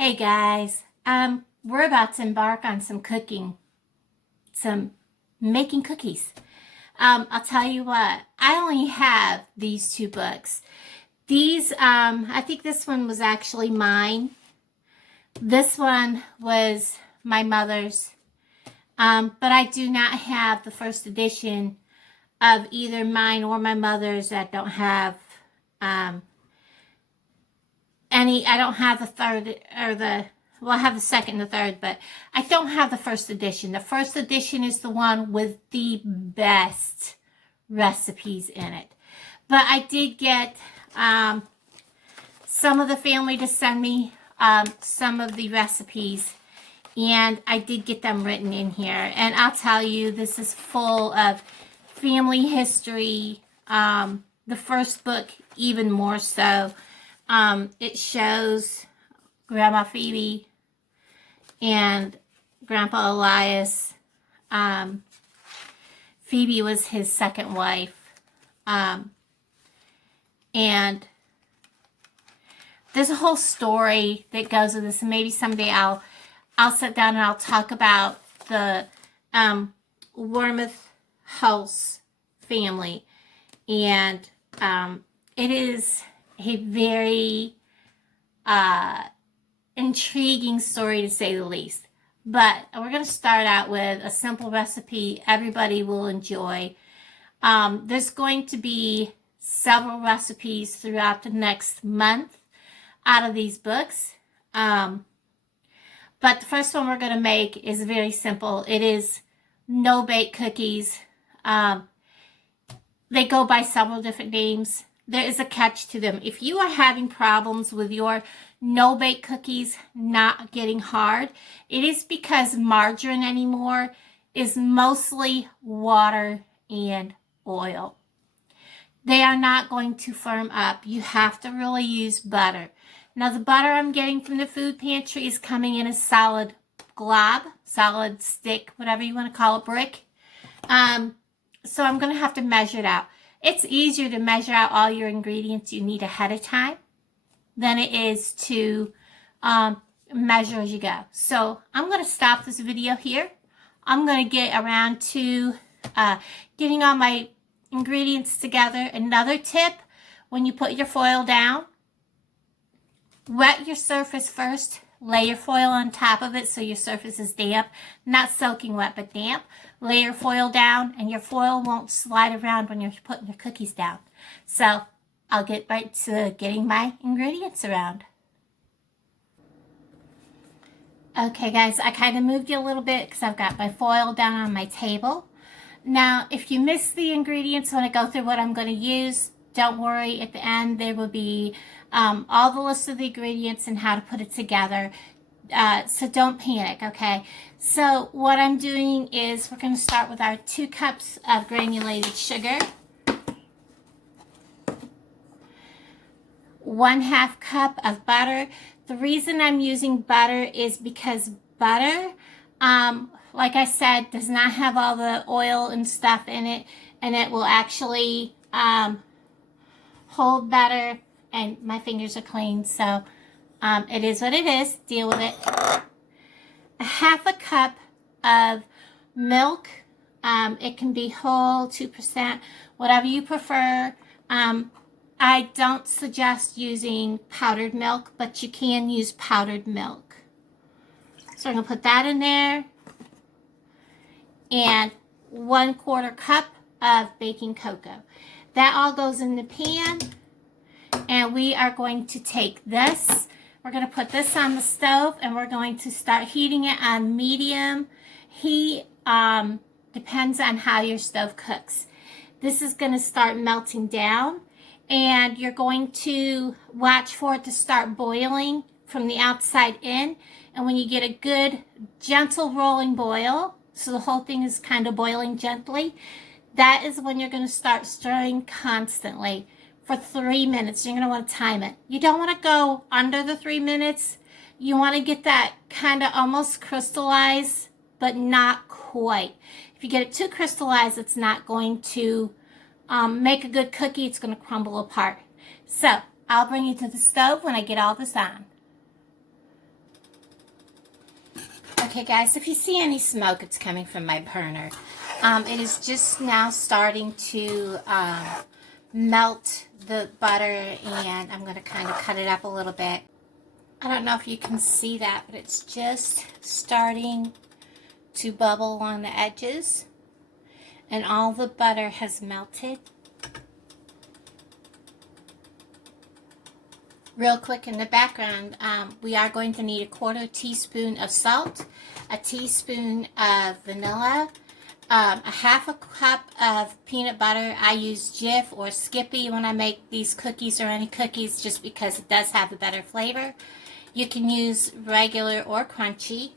Hey guys, we're about to embark on some making cookies. I'll tell you what, I only have these two books. I think this one was actually mine. This one was my mother's, but I do not have the first edition of either mine or my mother's. I don't have, I don't have the third or well, I have the second and the third, but I don't have the first edition. The first edition is the one with the best recipes in it. But I did get some of the family to send me some of the recipes, and I did get them written in here. And I'll tell you, this is full of family history. The first book, even more so. It shows Grandma Phoebe and Grandpa Elias. Phoebe was his second wife. And there's a whole story that goes with this. And maybe someday I'll sit down and I'll talk about the Wormuth House family. And it is a very intriguing story, to say the least. But we're going to start out with a simple recipe everybody will enjoy. There's going to be several recipes throughout the next month out of these books. But the first one we're going to make is very simple. It is no-bake cookies. They go by several different names. There is a catch to them. If you are having problems with your no-bake cookies not getting hard, it is because margarine anymore is mostly water and oil. They are not going to firm up. You have to really use butter. Now, the butter I'm getting from the food pantry is coming in a solid glob, solid stick, whatever you want to call it, brick. So I'm going to have to measure it out. It's easier to measure out all your ingredients you need ahead of time than it is to measure as you go. So I'm going to stop this video here. I'm going to get around to getting all my ingredients together. Another tip, when you put your foil down, wet your surface first. Lay your foil on top of it so your surface is damp. Not soaking wet, but damp. Lay your foil down, and your foil won't slide around when you're putting your cookies down. So I'll get right to getting my ingredients around. Okay, guys, I kind of moved you a little bit because I've got my foil down on my table. Now, if you miss the ingredients when I go through what I'm going to use, don't worry. At the end, there will be all the list of the ingredients and how to put it together. So don't panic, okay? So what I'm doing is we're going to start with our 2 cups of granulated sugar, 1/2 cup of butter. The reason I'm using butter is because butter, like I said, does not have all the oil and stuff in it, and it will actually hold better. And my fingers are clean, so it is what it is. Deal with it. 1/2 cup of milk. It can be whole, 2%, whatever you prefer. I don't suggest using powdered milk, but you can use powdered milk. So I'm going to put that in there. And 1/4 cup of baking cocoa. That all goes in the pan. And we are going to take this, we're going to put this on the stove, and we're going to start heating it on medium heat. Depends on how your stove cooks. This is going to start melting down, and you're going to watch for it to start boiling from the outside in. And when you get a good, gentle rolling boil, so the whole thing is kind of boiling gently, that is when you're going to start stirring constantly for 3 minutes. You're going to want to time it. You don't want to go under the 3 minutes. You want to get that kind of almost crystallized, but not quite. If you get it too crystallized, it's not going to make a good cookie. It's going to crumble apart. So I'll bring you to the stove when I get all this on. Okay guys, if you see any smoke, it's coming from my burner. It is just now starting to melt the butter, and I'm going to kind of cut it up a little bit. I don't know if you can see that, but it's just starting to bubble along the edges, and all the butter has melted. Real quick in the background, we are going to need a 1/4 teaspoon of salt, a teaspoon of vanilla, a 1/2 cup of peanut butter. I use Jif or Skippy when I make these cookies or any cookies, just because it does have a better flavor. You can use regular or crunchy,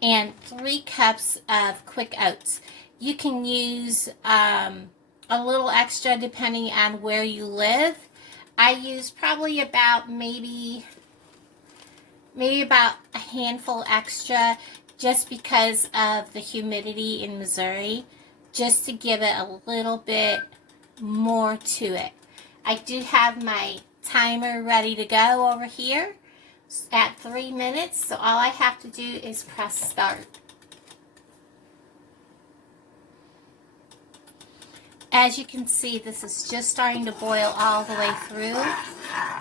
and 3 cups of quick oats. You can use a little extra depending on where you live. I use probably about maybe about a handful extra, just because of the humidity in Missouri, just to give it a little bit more to it. I do have my timer ready to go over here at 3 minutes, so all I have to do is press start. As you can see, this is just starting to boil all the way through.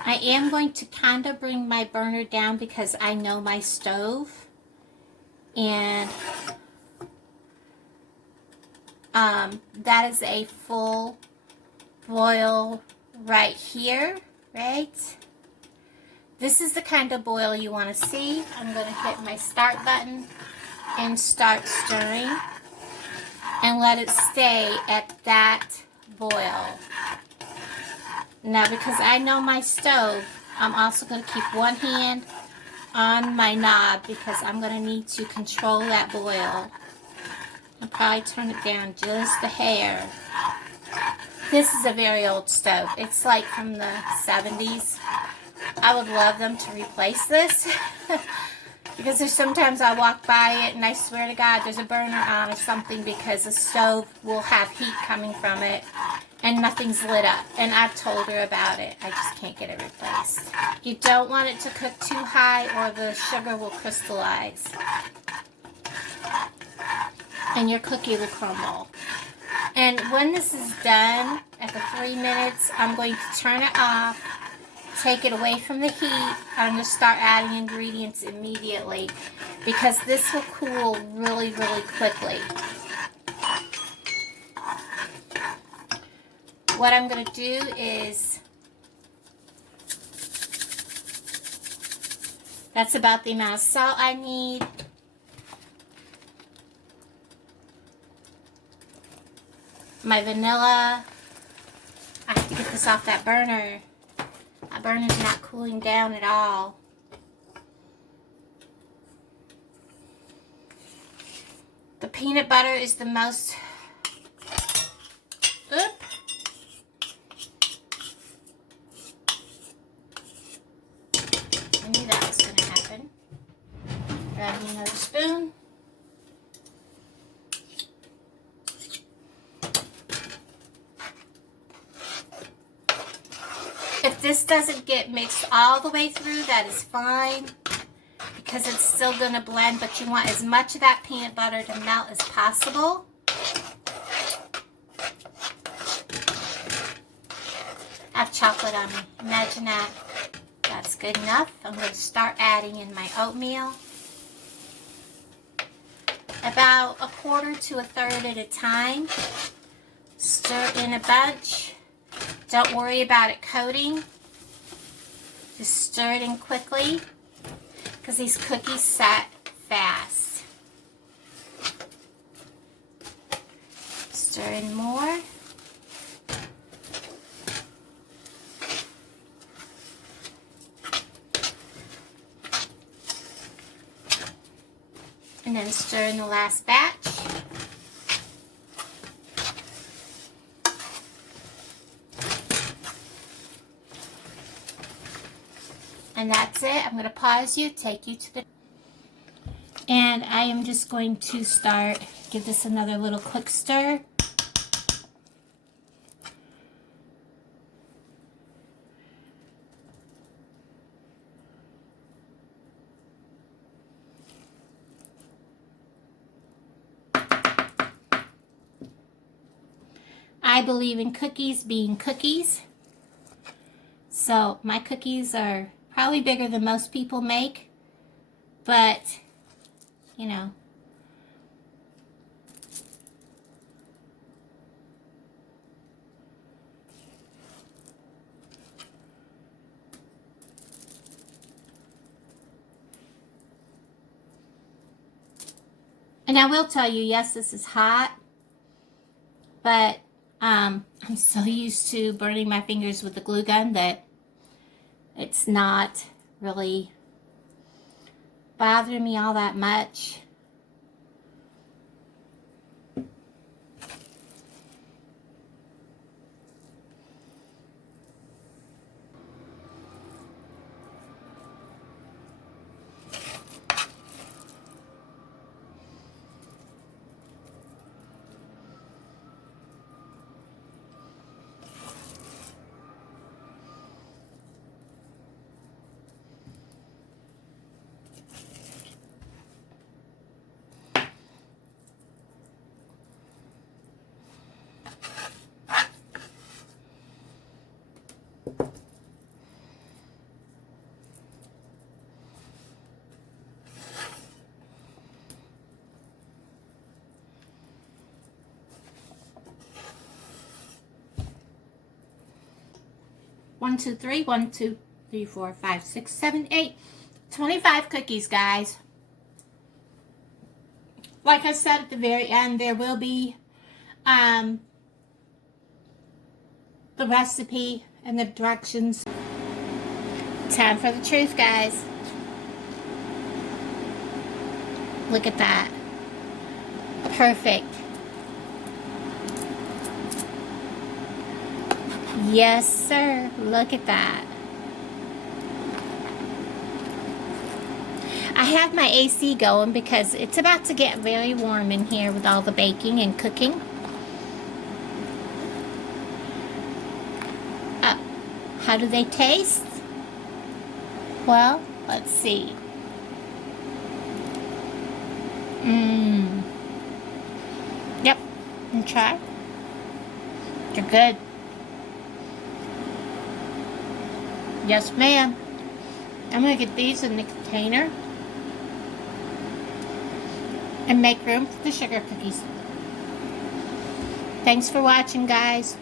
I am going to kind of bring my burner down because I know my stove. And that is a full boil right here, right? This is the kind of boil you want to see. I'm going to hit my start button and start stirring, and let it stay at that boil. Now, because I know my stove, I'm also going to keep one hand on my knob, because I'm going to need to control that boil. I'll probably turn it down just a hair. This is a very old stove. It's like from the 70s. I would love them to replace this. Because there's sometimes I walk by it and I swear to God there's a burner on or something, because the stove will have heat coming from it and nothing's lit up. And I've told her about it. I just can't get it replaced. You don't want it to cook too high or the sugar will crystallize and your cookie will crumble. And when this is done, at the 3 minutes, I'm going to turn it off, take it away from the heat. I'm going to start adding ingredients immediately, because this will cool really, really quickly. What I'm going to do is, that's about the amount of salt I need. My vanilla. I have to get this off that burner. That burner's not cooling down at all. The peanut butter is the most... Oop. I knew that was going to happen. Grabbing another spoon. If this doesn't get mixed all the way through, that is fine, because it's still going to blend, but you want as much of that peanut butter to melt as possible. I have chocolate on me. Imagine that. That's good enough. I'm going to start adding in my oatmeal. About 1/4 to 1/3 at a time. Stir in a bunch. Don't worry about it coating. Just stir it in quickly, because these cookies set fast. Stir in more. And then stir in the last batch. And that's it. I'm going to pause you, take you to the... And I am just going to give this another little quick stir. I believe in cookies being cookies. So my cookies are probably bigger than most people make, but, you know. And I will tell you, yes, this is hot, but I'm so used to burning my fingers with the glue gun that it's not really bothering me all that much. One, two, three, 1, 2, 3, 4, 5, 6, 7, 8, 25 cookies, guys. Like I said at the very end, there will be the recipe and the directions. Time for the truth, guys. Look at that. Perfect. Yes, sir. Look at that. I have my AC going because it's about to get very warm in here with all the baking and cooking. How do they taste? Well, let's see. Yep. And try. They're good. Yes, ma'am. I'm going to get these in the container and make room for the sugar cookies. Thanks for watching, guys.